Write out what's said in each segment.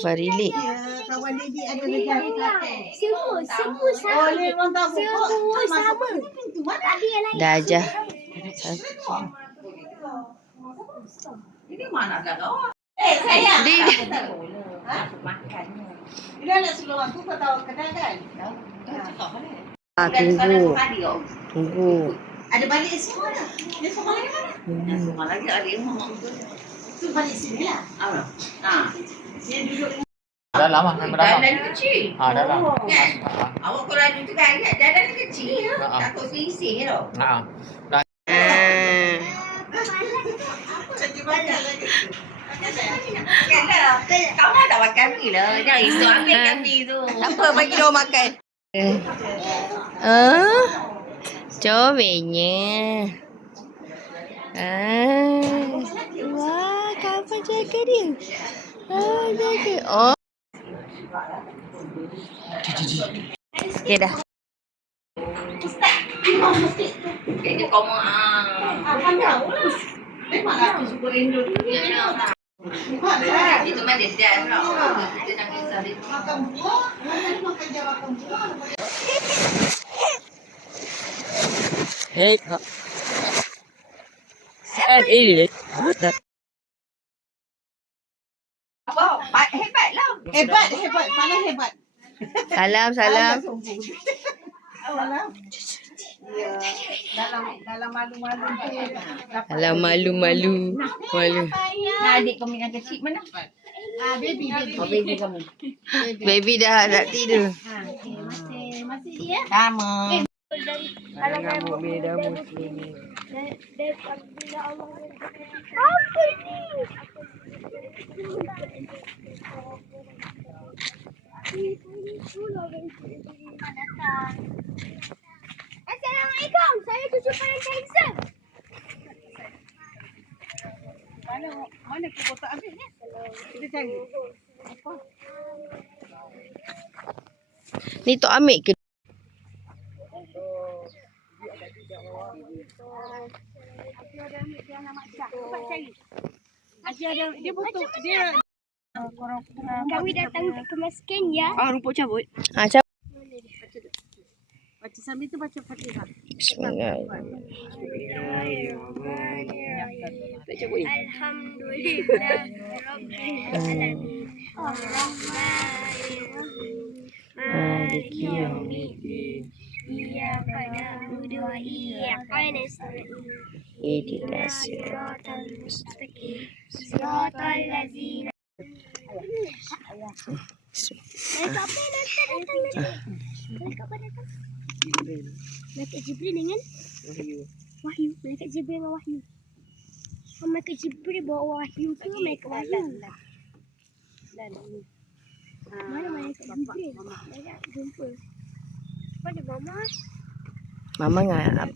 Farilik. Kawan Lady ada rezeki kata. Semua sama. Oh, ni orang tahu kok. Semua sama. Pintu mana? Tak ada yang lain. Dah ajar. Ini mana dah kau? Sayang. Ha? Makan. Bila nak suruh aku kau tahu kedai kan? Tunggu. Ada balik semua dah. Dia semua lagi mana? Semua lagi ada yang mau. Tu balik sini lah. Dia duduk Dalam lah, memang dalam. dalam kecil. Dalam. Kan? Awak kalau ada tu kan ingat dalam kecil. Takut selisih tau. Lagi banyak lagi. Kamu dah makan ni lah. Jangan isu ambil kami tu. Tak apa, bagi dia orang makan. Comenya. Wah, kapan jaga dia? Jaga. Oh. Okey dah. Dia koma. Pandang lah. Memanglah aku suka rindu tu. Itu mana dia tau. Kita nak kisah dia. Makan buah. Makan je makan buah. Hey. Ini. Hebat lah. Hebat. Mana hebat? Salam. Salam. Dalam malu-malu tu. Alah malu. Nah, adik kau yang kecil mana? Baby. Baby kamu. Baby dah nak tidur. Masih dia. Sama. Kalau Mukmin dah muslim. apa ni? Assalamualaikum. Saya cucu paling handsome. Mana kotak ambil ni? Kita cari. Ni Tok ambil ke? Dia butuh dia. Kami datang untuk kemaskan ya. Rumput cabut. Cabut. Baca sambil tu baca Fatihah. Bismillahirrahmanirrahim. Alhamdulillahirrahmanirrahim. Ar-Rahmanirrahim. Maliki yaumiddin. Iyyaka na'budu wa iyyaka nasta'in. Ihdinas Siratal mustaqim. Siratal ladzina. Malaikat apa yang datang? Malaikat apa datang? Malaikat Jibril dengan Wahyu. Malaikat Jibril dengan Wahyu. Malaikat Jibril bawa Wahyu ke Malaikat Wahyu? Mana Malaikat Jibril? Malaikat jumpa. Mana Mama? Mama dengan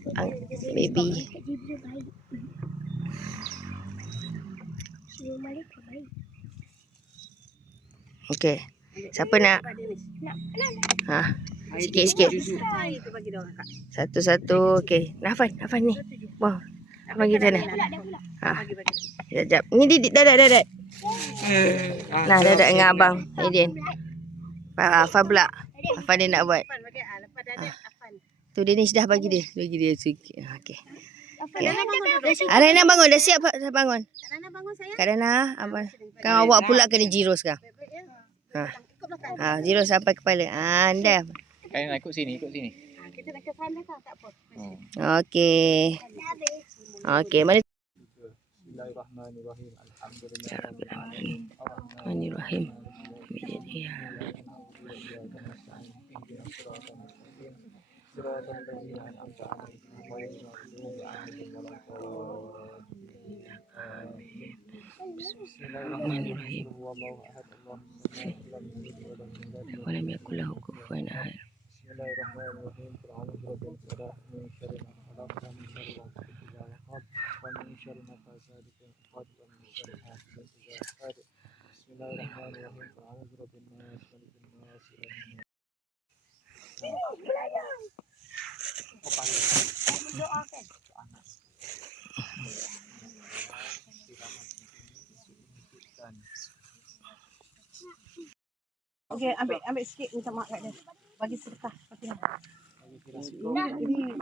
baby. Malaikat Jibril baik. Semua malaikat baik. Okey. Siapa nak? Nak. Sikit-sikit. Satu-satu. Okey. Nafan ni. Wah. Nafan kita ni. Sekejap. Ni Didik dadat. Nah, dadat dengan abang Aidin. Afan pula. Afan dia nak buat. Tu Danish dah bagi dia sikit. Okey. Arana bangun. Dah siap dah bangun. Kak Dana, abang. Kan awak pula kena zero sekarang. Zero sampai kepala. Anda. Kalian nak ikut sini. Kita nak ke sana tak apa. Okey. Mana? Bismillahirrahmanirrahim. Bismillahirrahmanirrahim. Bismillahirrahmanirrahim. Walam yakul lahu kufuwan ahad. Bismillahirrahmanirrahim. A'udzu birabbil falaq min syarri ma khalaq wa min syarri ghasiqin idza waqab wa min syarri nafasati fil 'uqad wa min syarri hasidin idza hasad. Bismillahirrahmanirrahim. A'udzu birabbin nas, malikin nas, ilahin nas. Okey, ambil sikit minta mak kat dia. Bagi sedekah Fatimah. Ini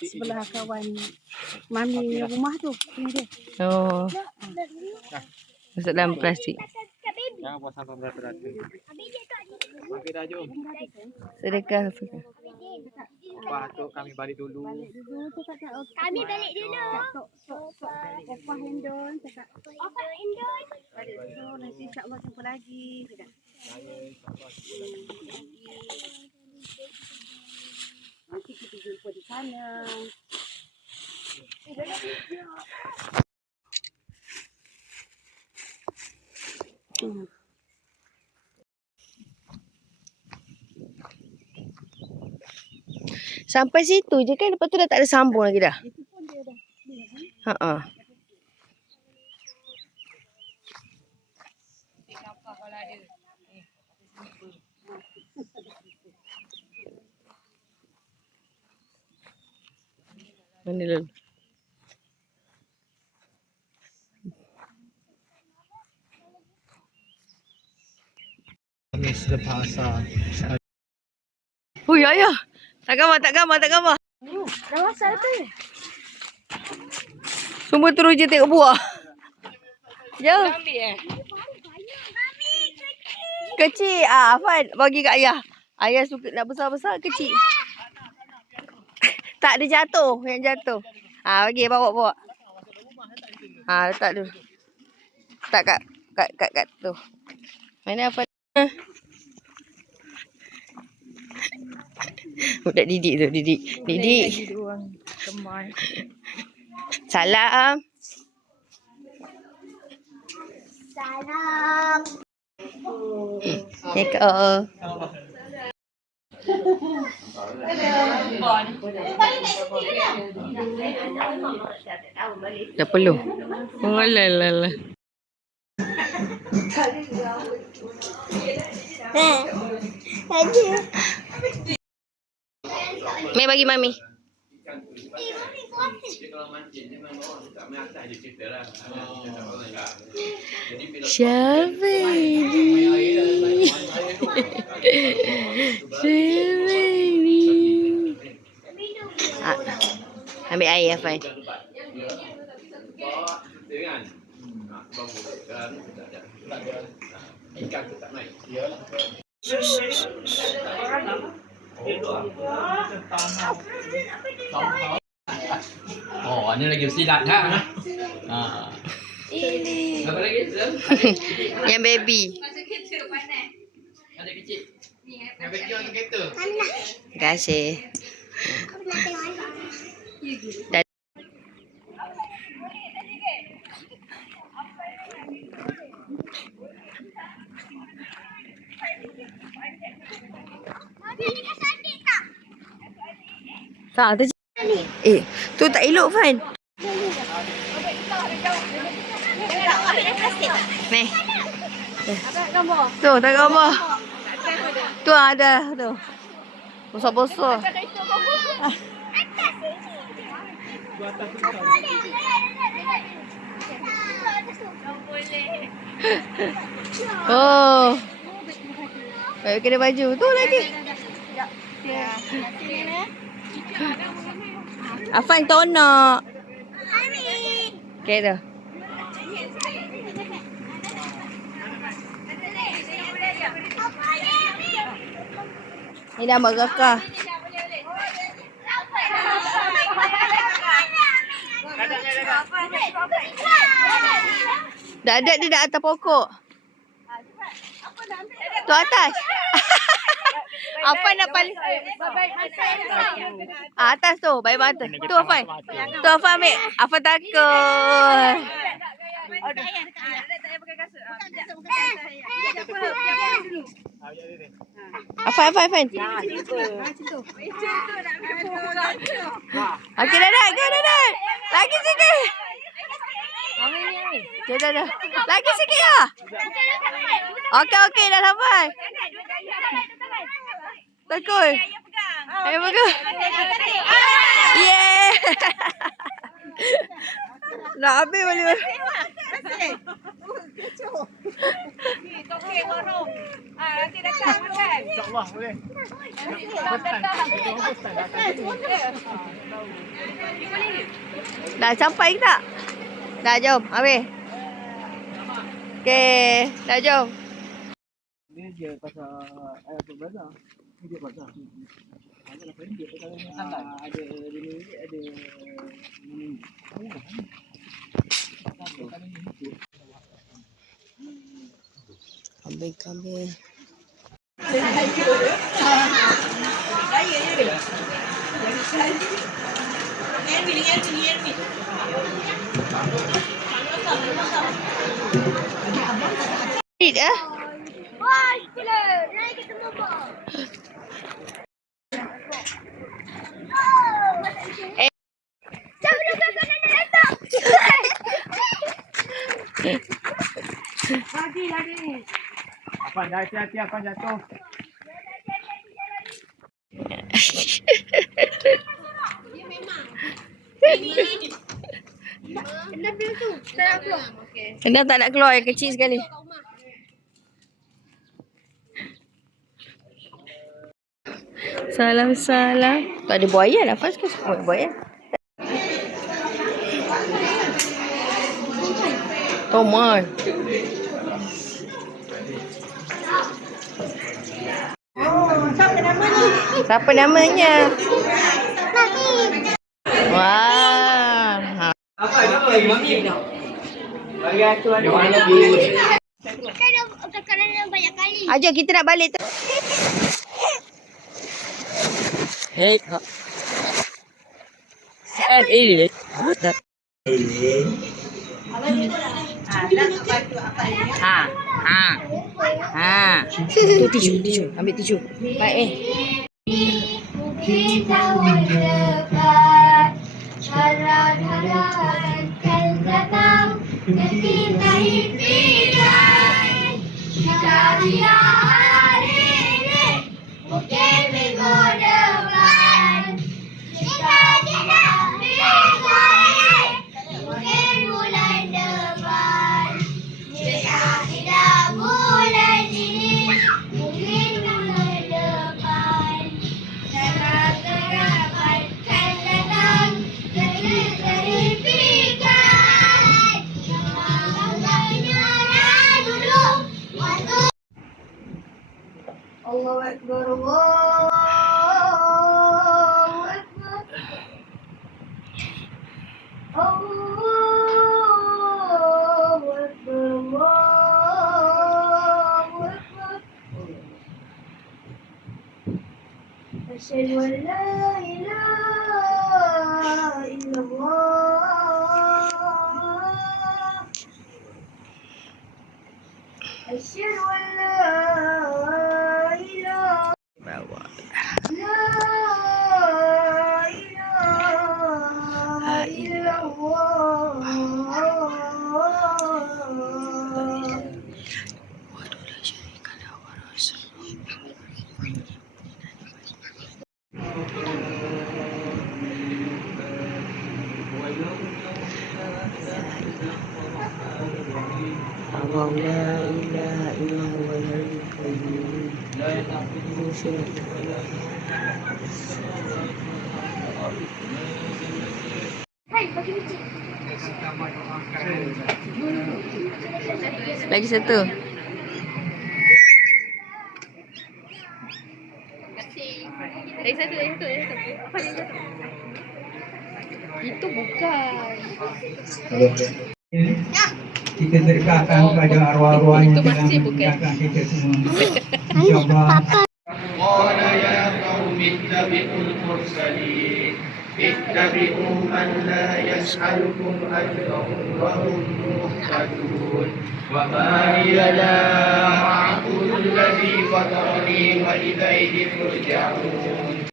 sebelah kawan mami rumah tu. Ini dia. Oh. Masuk dalam plastik. Jangan buat sampah berat-berat. Okey dah jom. Sedekah. Wah tu kami balik dulu. Kami balik dulu. Opah Hendon cakap. Opah Indon. Balik dulu nanti insya-Allah jumpa lagi. Nanti kita jumpa di sana. Sampai situ je kan. Lepas tu dah tak ada sambung lagi dah. Itu pun dia dah. Ha. Mana lalu? Miss the pasar. Hui, ayah. Tak gambar. Dah masuk tu. Semua terus je tengok buah. Jauh. Kecil. Afan, bagi kat ayah. Ayah suka nak besar-besar, kecil. Tak ada jatuh, yang jatuh. Bagi bawa. Letak dulu. Letak kat tu. Mana Afan? Budak Didik tu, Didik. Salam. Salam. Eko. Dah perlu. Oh la. Mai bagi mami. Syafiri. Ambil air Afan. Oh, ini lagi silat ha. Apa lagi? Yang baby. Ada kecil. Yang kecil orang kereta. Terima kasih. Dah. Tak, tu tak elok Fan. Ni. Tu, tak gambar. Tu ada tu. Besar-besar. Oh. Kena baju. Tu lagi. Afan tonak. Okay tu. Ni dah mak kakak. Dah ada dia dah atas pokok. Tu atas. Afan nak paling atas tu, baik atas. Tu Afan. Tu Afan ambil. Afan takut. Afan. Okey dah. Lagi sikit. Okay, dah. Lagi sikit lah. Okey dah sampai. Takut. Ayo pegang. Yeah. Nak habis balik. InsyaAllah boleh. Dah sampai ke tak? Dah jom, habis. Okey, dah jom. Ni je pasal ayat berbeza. Ni dia pasal. Ada apa ni? Kalau yang santai. Ada RM5, ada Kambing-kambing. Eat eh? Wah, gila. Naik kita mama. Jangan lupa kena letak. apa dah hati-hati apa jatuh. Kena tak nak keluar yang kecil sekali. Salam-salam. Tak ada buaya nafas ke? Oh, buaya. Tomat. Siapa namanya? Wah. Apa lagi mami? Bagi aku ada mana Kadang-kadang banyak kali. Ajak kita nak balik tu. Hey. Set ini. Tu tisu. Ambil tisu. Baik Kita berdekat, harap-harap akan datang, kita impian. Jika tidak hari ini, mungkin minggu depan. Jika tidak minggu ini, mungkin bulan depan. Jika tidak bulan ini, mungkin bulan depan. Harap-harap akan datang, kita impian. Jangan menyerah dulu waktu. Allahu Akbar, Allahu Akbar. Allahu Akbar, Allahu Akbar. Asyhadu an la ilaha illallah. Asyhadu an la ilaha Bawa. La ilaha illallah. Allah la ilaha illallah al-hayyul qayyum. Hai, bagi biji. Lagi satu. Lagi satu. Apa lagi satu? Itu bukan. Kita derkakan kepada arwah-arwah yang Itu telah masih bukan. meninggalkan kita semua. InsyaAllah. قال يا قوم اتبعوا المرسلين اتبعوا من لا يسألكم أجرا وهم مهتدون وما لي لا أعبد الذي فطرني وإليه ترجعون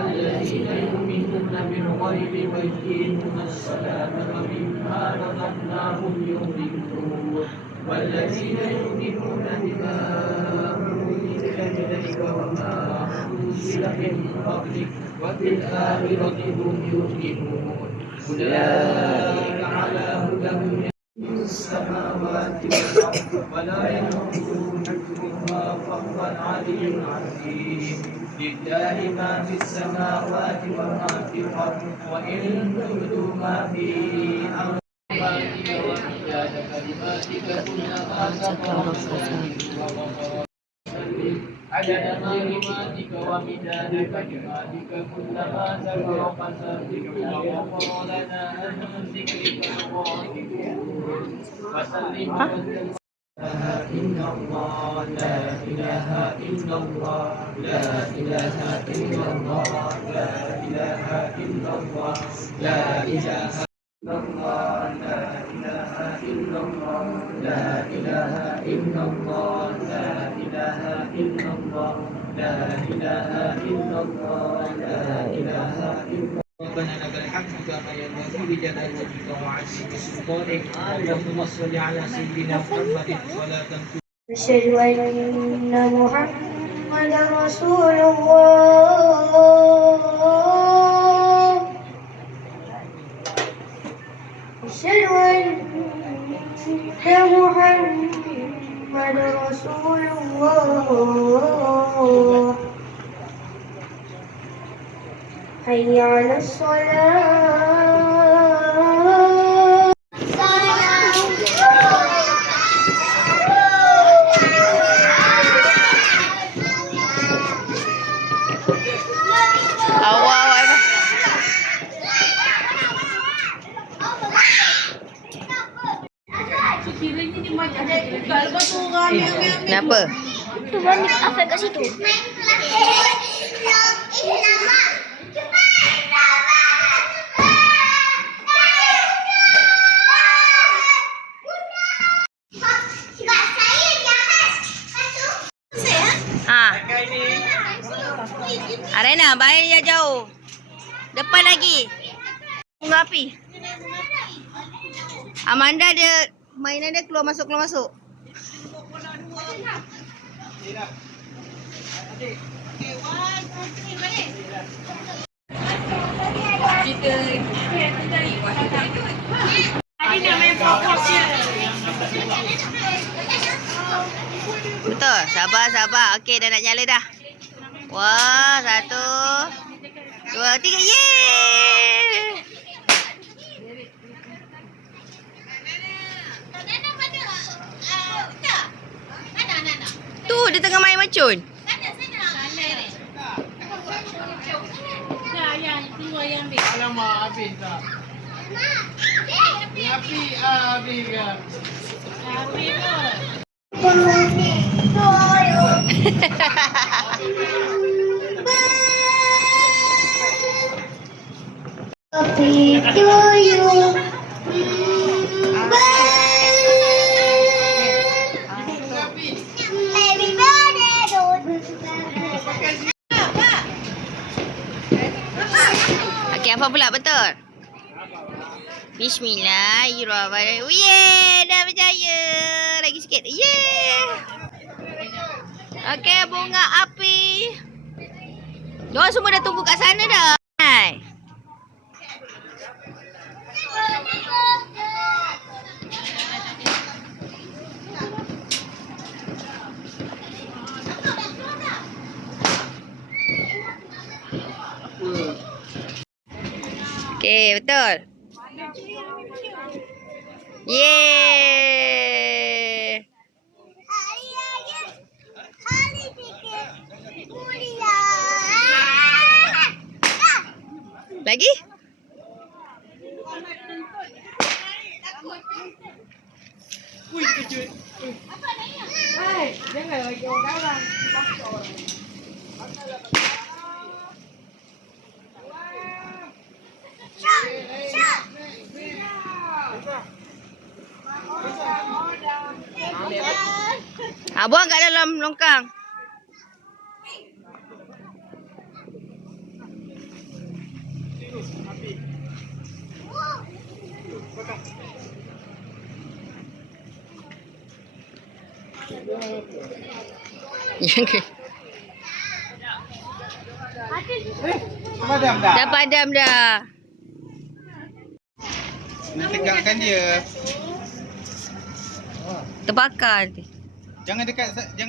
الذين يؤمنون بالغيب ويقيمون الصلاة ومما رزقناهم ينفقون والذين يؤمنون بما أنزل إليك وما أنزل من قبلك وبالآخرة هم يوقنون أولئك على هدى من السماوات والأرض ولا يؤوده حفظهما وهو العلي العظيم لله ما في السماوات وما في الأرض وإن تبدوا ما في أنفسكم وإيجاد كلماتك كلما ذكرت عدد كلماتك ومداد كلماتك كلما ذكرك ذلك وغفر لنا عن ذكرك الغافلون وسلم إلا الله لا إله إلا الله لا إله إلا الله لا إله إلا الله لا إله إلا الله لا إله إلا الله لا إله إلا الله لا إله إلا الله لا إله إلا الله لا إله إلا ربنا لك الحمد كما ينبغي لجلال وجهك وعزك سلطانك اللهم صل على سيدنا محمد صلاة أشهد أن محمدا رسول الله أشهد أن محمدا رسول الله حي على الصلاة Awal. Kenapa? Tu banyak apa kat situ? Arena, bayar dia jauh. Depan lagi. Bunga api. Amanda dia mainan dia keluar masuk. Betul. Sabar. Okey, dah nak nyala dah. Wah, 1, 2, 3. Yeay! Tu, dia tengah main macun. Alamak, habis tak? Habis ke? Happy to you. Baby birthday to Okey, apa pula betul? Bismillahirrahmanirrahim. Yeay, dah berjaya. Lagi sikit. Yeay. Okey, bunga api. Diorang semua dah tunggu kat sana dah. Hai. Okey, betul. Yeay. Lagi? Buang kat dalam longkang. Padam dah? Dah padam dah. Nak tegakkan dia. Terbakar nanti. Jangan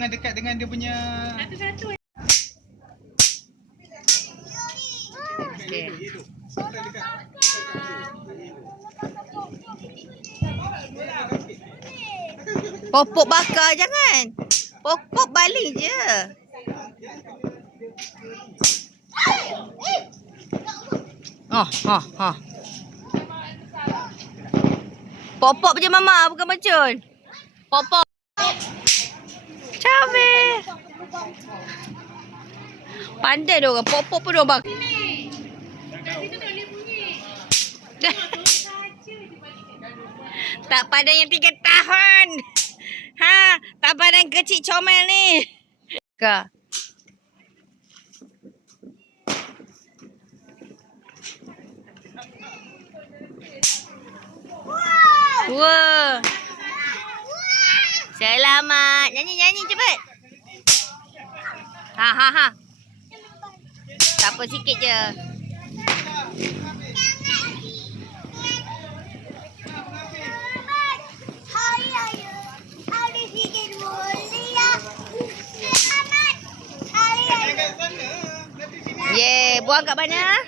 dekat dengan dia punya. Okay. Popok bakar jangan. Popok baling je. Ha. Popok je mama, bukan mercun. Popok. Comel. Pandai dia orang. Popok pun dia bak. Tak pandai yang 3 tahun. Ha, tak pandai kecil comel ni. Ka. Wah. Selamat. Nyanyi cepat. Ha. Tak apa sikit je. Ye, buang kat mana?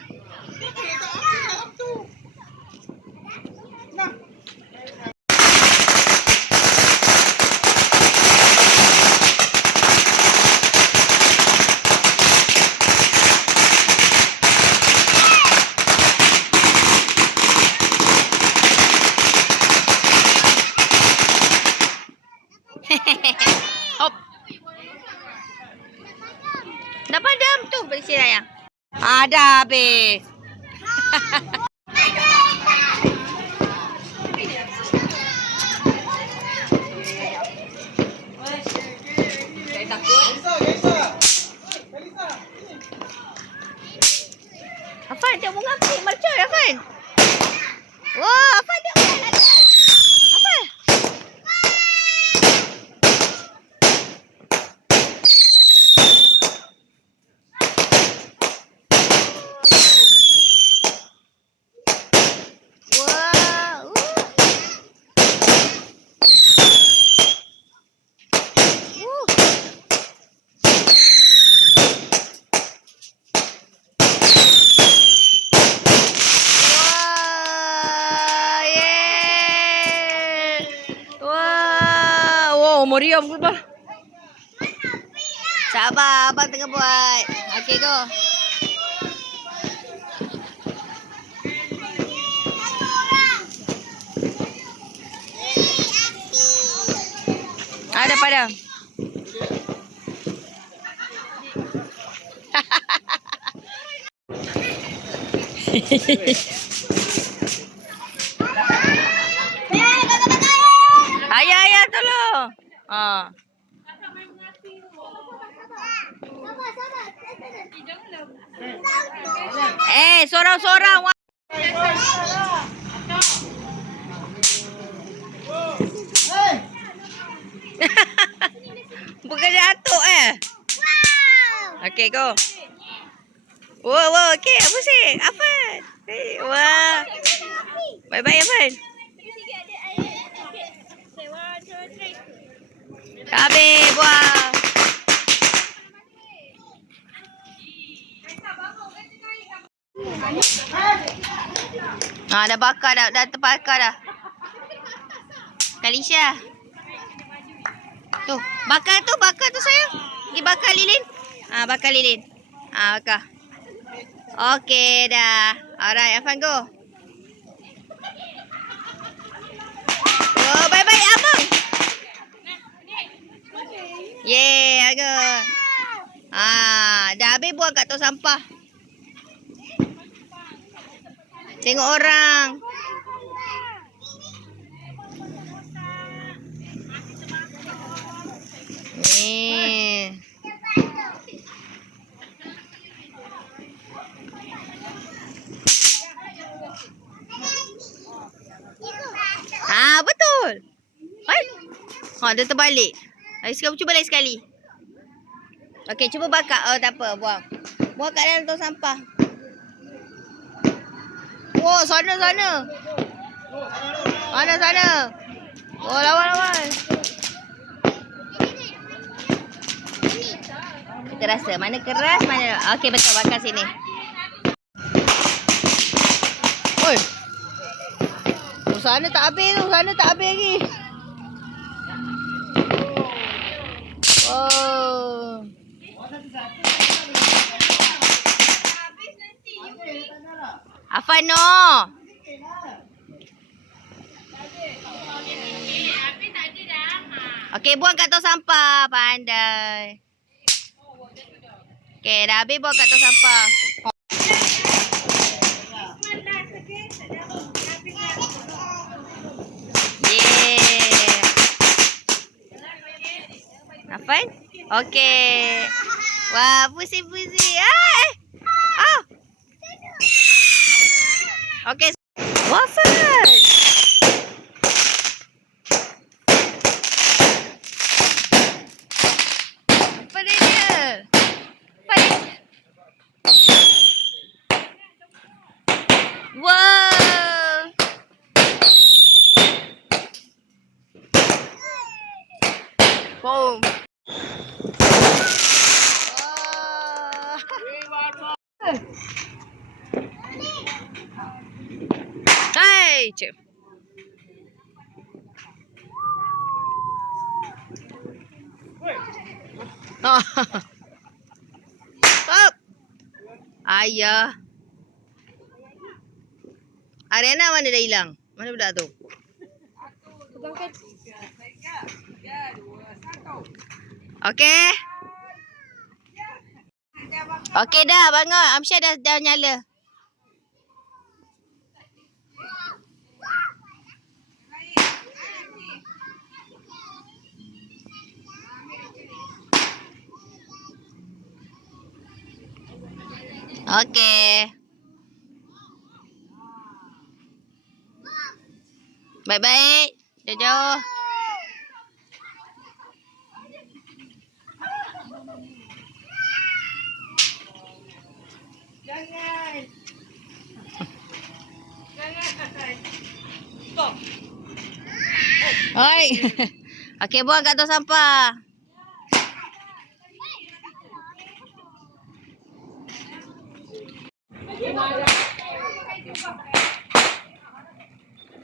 Hop. Dah padam tu bersih sayang. Dah habis. Saya takut. Afan, tengok bunga pink mercun Afan. Wah, Afan tengok bunga lagi. Afan. Meriam ke bah? Sabar, abang tengah buat. Okey, go. Ada padam. Ayah, tolong. Ha. Sorang-sorang. Bukan jatuh Okey, go. Wow, okey. Apa sih? Afan. Wah. Bye-bye, Afan. Habis, buang. Dah bakar dah. Dah terbakar dah. Kalisha. Tu, bakar tu sayang. Pergi bakar lilin. Bakar lilin. Bakar. Okey dah. Alright, Afan go. Oh, bye-bye abang. Yeay, agak. Dah habis buang kat tong sampah. Tengok orang. Ni. Betul. Dia terbalik. Sekarang cuba lagi sekali. Okey, cuba bakar. Tak apa, buang. Buang kat dalam tong sampah. Oh, sana. Sana. Oh, lawan. Kita rasa mana keras, mana... Okey, betul. Bakar sini. Oi. Oh, sana tak habis tu. Sana tak habis lagi. Oh. Afan no. Okey, buang kat tong sampah. Pandai. Okey, dah habis buang kat tong sampah. Yeah. Afan? Okey. Wah, pusi-pusi. Ah! Ah! Okey. Waffle. Apa dia? Apa dia? Wow. Boom. Hai, cik. Oh. Stop. Ayah. Ariana mana dah hilang? Mana budak tu? Okey. Okey dah, bangun. Amsyah dah nyala. Okey. Baik-baik. Jauh-jauh. Jangan. Stop. Oi. Okey, buang kat tong sampah.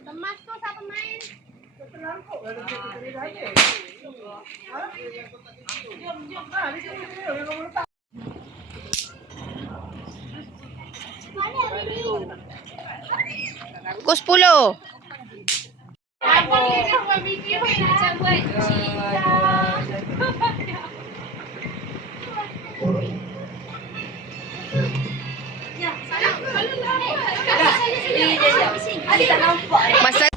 Temas tu siapa main? Mana hari ni? Pukul 10. Abang ni dah buat video macam buat cerita. Ya, salah. Kalau tak. Saya tak nampak. Masa